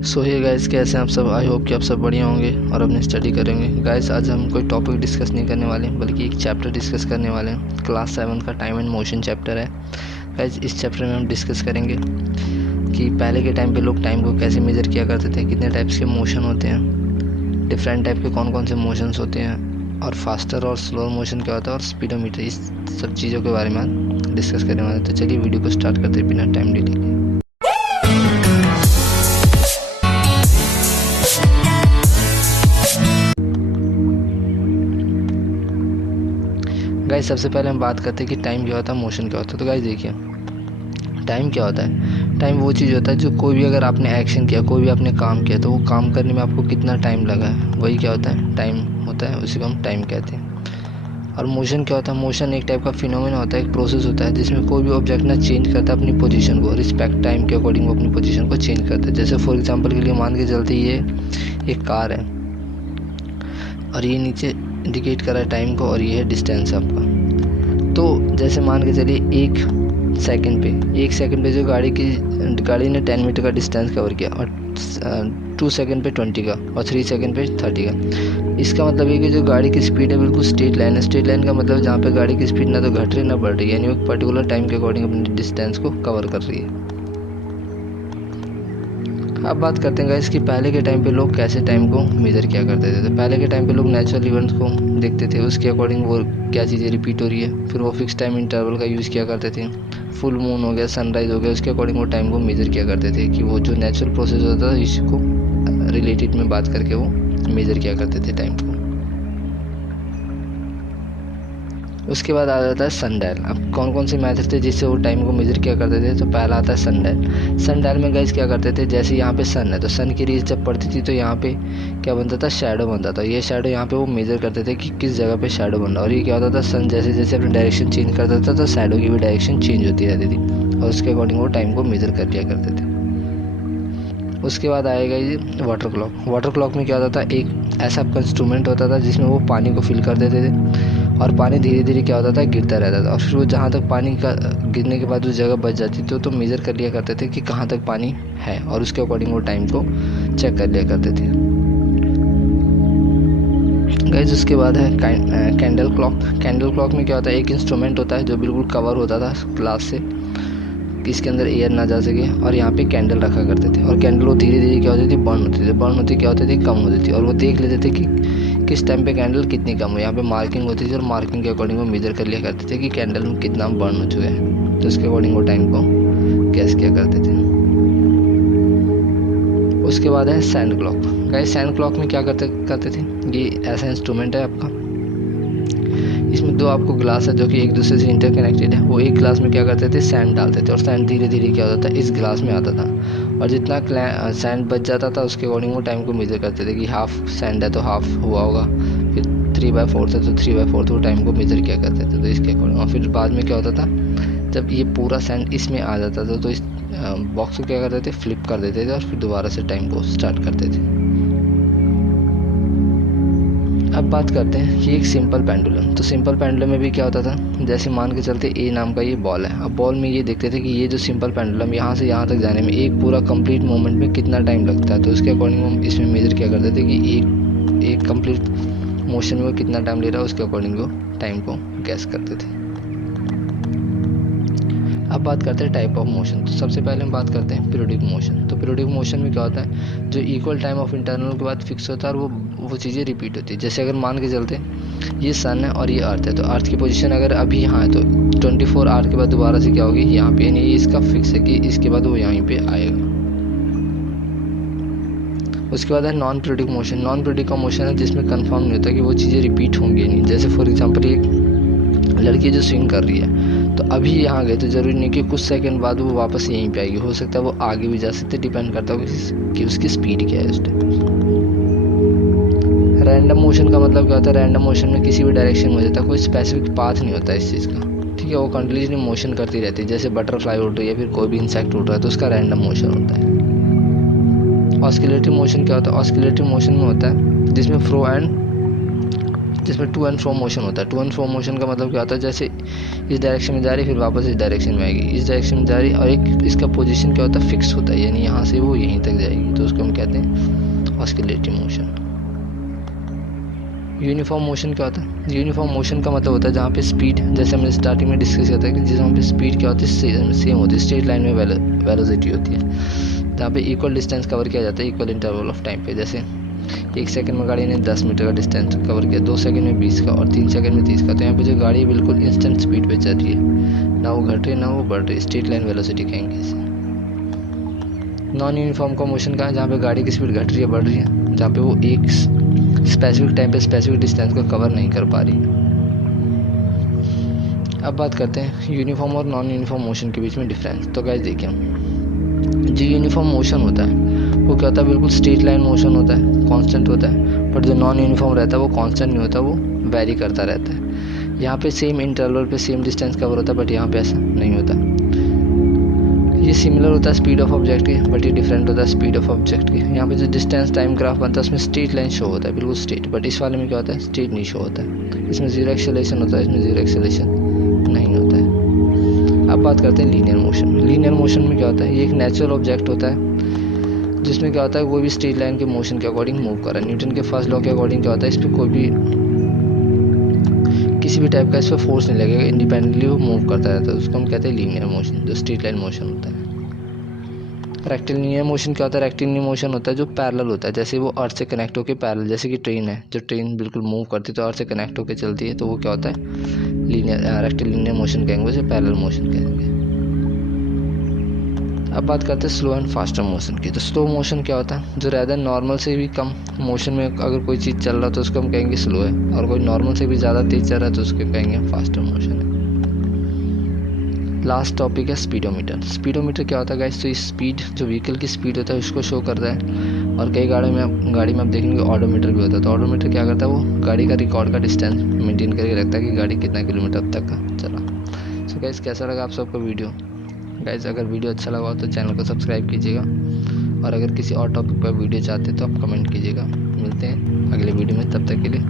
सो hey guys, कैसे हैं आप सब। आई होप कि आप सब बढ़िया होंगे और अपनी स्टडी करेंगे। गाइस आज हम कोई टॉपिक डिस्कस नहीं करने वाले बल्कि एक चैप्टर डिस्कस करने वाले हैं। क्लास 7 का टाइम एंड मोशन चैप्टर है। गाइस इस चैप्टर में हम डिस्कस करेंगे कि पहले के टाइम पे लोग टाइम को कैसे मेजर किया करते थे, कितने टाइप्स के मोशन होते हैं, डिफरेंट टाइप के कौन कौन से मोशंस होते हैं, और फास्टर और स्लो मोशन क्या होता है, और स्पीडोमीटर, इस सब चीज़ों के बारे में डिस्कस करने वाले हैं। तो चलिए वीडियो को स्टार्ट करते हैं बिना टाइम डिले के। गाइस सबसे पहले हम बात करते हैं कि टाइम क्या होता है, मोशन क्या होता है। तो गाइस देखिए, टाइम क्या होता है। टाइम वो चीज़ होता है जो कोई भी अगर आपने एक्शन किया, कोई भी आपने काम किया, तो वो काम करने में आपको कितना टाइम लगा है, वही क्या होता है, टाइम होता है। उसी को हम टाइम कहते हैं। और मोशन क्या होता है। मोशन एक टाइप का फिनोमेना होता है, एक प्रोसेस होता है जिसमें कोई भी ऑब्जेक्ट ना चेंज करता है अपनी पोजीशन को, रिस्पेक्ट टाइम के अकॉर्डिंग वो अपनी पोजीशन को चेंज करता है। जैसे फॉर एग्जांपल के लिए मान के चलते ये एक कार है और ये नीचे इंडिकेट कर रहा है टाइम को, और ये है डिस्टेंस आपका। तो जैसे मान के चलिए एक सेकंड पे जो गाड़ी ने 10 मीटर का डिस्टेंस कवर किया, और 2 सेकंड पे 20 का, और 3 सेकंड पे 30 का। इसका मतलब ये कि जो गाड़ी की स्पीड है बिल्कुल स्ट्रेट लाइन है। स्ट्रेट लाइन का मतलब जहाँ पे गाड़ी की स्पीड ना तो घट रही ना बढ़ रही है, यानी वो पर्टिकुलर टाइम के अकॉर्डिंग अपनी डिस्टेंस को कवर कर रही है। अब बात करते हैं गाइस कि पहले के टाइम पे लोग कैसे टाइम को मेज़र किया करते थे। तो पहले के टाइम पे लोग नेचुरल इवेंट्स को देखते थे, उसके अकॉर्डिंग वो क्या चीज़ें रिपीट हो रही है, फिर वो फिक्स टाइम इंटरवल का यूज़ किया करते थे। फुल मून हो गया, सनराइज़ हो गया, उसके अकॉर्डिंग वो टाइम को मेज़र किया करते थे कि वो जो नेचुरल प्रोसेस होता था इसको रिलेटेड में बात करके वो मेज़र किया करते थे टाइम को। उसके बाद आ जाता है सनडायल। अब कौन कौन से मेथड थे जिससे वो टाइम को मेजर किया करते थे। तो पहला आता है सनडायल। सनडायल में गाइस क्या करते थे, जैसे यहाँ पे सन है तो सन की रेज जब पड़ती थी तो यहाँ पे क्या बनता था, शैडो बनता था। ये शैडो यहाँ पे वो मेजर करते थे कि किस जगह पे शैडो बन रहा है। और ये क्या होता था, सन जैसे जैसे अपनी डायरेक्शन चेंज करता था तो शैडो की भी डायरेक्शन चेंज होती रहती थी, और उसके अकॉर्डिंग वो टाइम को मेजर कर लिया करते थे। उसके बाद आएगा ये वाटर क्लॉक। वाटर क्लॉक में क्या होता था, एक ऐसा आपका इंस्ट्रूमेंट होता था जिसमें वो पानी को फिल कर देते थे, और पानी धीरे धीरे क्या होता था, गिरता रहता था। और फिर वो जहाँ तक पानी का गिरने के बाद उस जगह बच जाती थी तो मेज़र कर लिया करते थे कि कहाँ तक पानी है, और उसके अकॉर्डिंग वो टाइम को चेक कर लिया करते थे। गाइस उसके बाद है कैंडल क्लॉक। कैंडल क्लॉक में क्या होता है, एक इंस्ट्रूमेंट होता है जो बिल्कुल कवर होता था ग्लास से कि इसके अंदर एयर ना जा सके, और यहाँ पे कैंडल रखा करते थे। और कैंडल वो धीरे धीरे क्या होती थी, बर्न होती क्या होती थी, कम होती थी। और वो देख लेते थे कि किस टाइम पे कैंडल कितनी कम हो। यहाँ पे मार्किंग होती थी और मार्किंग के अकॉर्डिंग वो मेजर कर लिया करते थे कि कैंडल में कितना बर्न हो चुका है, तो उसके अकॉर्डिंग वो टाइम को गैस किया करते थे। उसके बाद है sand clock. Guys sand clock में क्या करते थे, ये ऐसा इंस्ट्रूमेंट है आपका, इसमें दो आपको ग्लास है जो कि एक दूसरे से इंटरकनेक्टेड है। वो एक ग्लास में क्या करते थे, सैंड डालते थे, और सैंड धीरे धीरे क्या होता था, इस ग्लास में आता था, और जितना सैंड बच जाता था उसके अकॉर्डिंग वो टाइम को मेजर करते थे कि हाफ सैंड है तो हाफ हुआ होगा, फिर 3/4 है तो 3/4 वो टाइम को मेजर किया करते थे, तो इसके अकॉर्डिंग। और फिर बाद में क्या होता था, जब ये पूरा सैंड इसमें आ जाता था तो इस बॉक्स को क्या करते थे, फ्लिप कर देते थे, और फिर दोबारा से टाइम को स्टार्ट करते थे। अब बात करते हैं कि एक सिंपल पेंडुलम। तो सिंपल पेंडुलम में भी क्या होता था, जैसे मान के चलते ए नाम का ये बॉल है। अब बॉल में ये देखते थे कि ये जो सिंपल पेंडुलम यहाँ से यहाँ तक जाने में एक पूरा कंप्लीट मूवमेंट में कितना टाइम लगता है, तो उसके अकॉर्डिंग हम इसमें मेजर क्या करते थे कि एक कंप्लीट मोशन में कितना टाइम ले रहा है, उसके अकॉर्डिंग वो टाइम को गैस करते थे। अब बात करते हैं टाइप ऑफ मोशन। तो सबसे पहले हम बात करते हैं पीरियोडिक मोशन। तो पीरियोडिक मोशन में क्या होता है, जो इक्वल टाइम ऑफ इंटरवल के बाद फिक्स होता है और वो चीज़ें रिपीट होती है। जैसे अगर मान के चलते ये सन है और ये अर्थ है, तो अर्थ की पोजीशन अगर अभी यहाँ है तो 24 आवर के बाद दोबारा से क्या होगी, यहाँ पे, यानी ये इसका फिक्स है कि इसके बाद वो यहीं पे आएगा। उसके बाद है non periodic motion. Non periodic का मोशन है जिसमें कंफर्म नहीं होता कि वो चीज़ें रिपीट होंगी नहीं। जैसे फॉर एग्जांपल एक लड़की जो स्विंग कर रही है, तो अभी यहाँ गए तो ज़रूरी नहीं कि कुछ सेकंड बाद वो वापस यहीं पे आएगी, हो सकता है वो आगे भी जा सकते, डिपेंड करता है कि उसकी स्पीड क्या है उस टाइम। रैंडम मोशन का मतलब क्या होता है, रैंडम मोशन में किसी भी डायरेक्शन में हो जाता है, कोई स्पेसिफिक पाथ नहीं होता इस चीज़ का, ठीक है। वो कंटिन्यूसली मोशन करती रहती है, जैसे बटरफ्लाई उड़ रही है, फिर कोई भी इंसेक्ट उड़ रहा है, तो उसका रैंडम मोशन होता है। ऑस्किलेटरी मोशन क्या होता है, ऑस्किलेटरी मोशन में होता है जिसमें फ्रो एंड जिसमें टू एंड फ्रो मोशन होता है। टू एंड फ्रो मोशन का मतलब क्या होता है, जैसे इस डायरेक्शन में जा रही फिर वापस इस डायरेक्शन में आएगी, इस डायरेक्शन में जा रही, और एक इसका पोजीशन क्या होता है, फिक्स होता है, यानी यहाँ से वो यहीं तक जाएगी, तो उसको हम कहते हैं ऑस्किलेटरी मोशन। यूनिफॉर्म मोशन क्या होता है, यूनिफॉर्म मोशन का मतलब होता है जहाँ पे स्पीड, जैसे हमने स्टार्टिंग में डिस्कस किया था कि जहाँ पे स्पीड क्या होती है, सेम होती है, स्ट्रेट लाइन में वेलोसिटी होती है, जहाँ पे इक्वल डिस्टेंस कवर किया जाता है इक्वल इंटरवल ऑफ टाइम पे। जैसे 1 सेकंड में गाड़ी ने 10 मीटर का डिस्टेंस कवर किया, 2 सेकंड में 20 का, और 3 सेकंड में 30 का। तो यहाँ पे जो गाड़ी बिल्कुल इंस्टेंट स्पीड पे चल रही है, ना वो घट रही है ना वो बढ़ रही है, स्ट्रेट लाइन वेलोसिटी कहेंगे इसे। नॉन यूनिफॉर्म का मोशन का है जहाँ पे गाड़ी की स्पीड घट रही है बढ़ रही है, जहाँ पे वो एक स्पेसिफिक टाइम पे स्पेसिफिक डिस्टेंस को कवर नहीं कर पा रही। अब बात करते हैं यूनिफॉर्म और नॉन यूनिफॉर्म मोशन के बीच में डिफरेंस। तो गाइस देखिए, जो यूनिफॉर्म मोशन होता है वो क्या होता है, बिल्कुल स्ट्रेट लाइन मोशन होता है, कांस्टेंट होता है। बट जो नॉन यूनिफॉर्म रहता है वो कांस्टेंट नहीं होता, वो वेरी करता रहता है। यहाँ पे सेम इंटरवल पे सेम डिस्टेंस कवर होता है, बट यहाँ पे ऐसा नहीं होता। ये सिमिलर होता है स्पीड ऑफ ऑब्जेक्ट की, बट ये डिफरेंट होता है स्पीड ऑफ ऑब्जेक्ट की। यहाँ पे जो डिस्टेंस टाइम ग्राफ बनता है उसमें स्ट्रेट लाइन शो होता है, बिल्कुल स्ट्रेट, बट इस वाले में क्या होता है, स्ट्रेट नहीं शो होता है। इसमें जीरो एक्सेलरेशन होता है, इसमें जीरो एक्सेलरेशन नहीं होता है। अब बात करते हैं लीनियर मोशन। लीनियर मोशन में क्या होता है, ये एक नेचुरल ऑब्जेक्ट होता है जिसमें क्या होता है कोई भी स्ट्रेट लाइन के मोशन के अकॉर्डिंग मूव कर रहा है। न्यूटन के फर्स्ट लॉ के अकॉर्डिंग क्या होता है, इस पर कोई भी किसी भी टाइप का इस पर फोर्स नहीं लगेगा, इंडिपेंडेंटली वो मूव करता रहता है, उसको हम कहते हैं लीनियर मोशन, जो स्ट्रेट लाइन मोशन होता है। रेक्टिलिनियर मोशन क्या होता है, रेक्टिलिनियर मोशन होता है जो पैरेलल होता है, जैसे वो अर्थ से कनेक्ट होकर पैरेलल, जैसे कि ट्रेन है, जो ट्रेन बिल्कुल मूव करती है तो अर्थ से कनेक्ट होकर चलती है, तो वो क्या होता है लीनियर, रेक्टिलिनियर मोशन कहेंगे, उसे पैरेलल मोशन कहेंगे। अब बात करते हैं स्लो एंड फास्टर मोशन की। तो स्लो मोशन क्या होता है, जो रैदर नॉर्मल से भी कम मोशन में अगर कोई चीज़ चल रहा है तो उसको हम कहेंगे स्लो है, और कोई नॉर्मल से भी ज़्यादा तेज चल रहा है तो उसको कहेंगे फास्टर मोशन है। लास्ट टॉपिक है स्पीडोमीटर। स्पीडोमीटर क्या होता है गाइस, तो इस स्पीड जो व्हीकल की स्पीड होता है उसको शो करता है। और कई गाड़ी में आप देखेंगे ऑडोमीटर भी होता है। तो ऑडोमीटर क्या करता है, वो गाड़ी का रिकॉर्ड का डिस्टेंस मेंटेन करके रखता है कि गाड़ी कितना किलोमीटर तक का चला। सो गाइस कैसा लगा आप सबको वीडियो। गाइस अगर वीडियो अच्छा लगा हो तो चैनल को सब्सक्राइब कीजिएगा, और अगर किसी और टॉपिक पर वीडियो चाहते हैं तो आप कमेंट कीजिएगा। मिलते हैं अगले वीडियो में, तब तक के लिए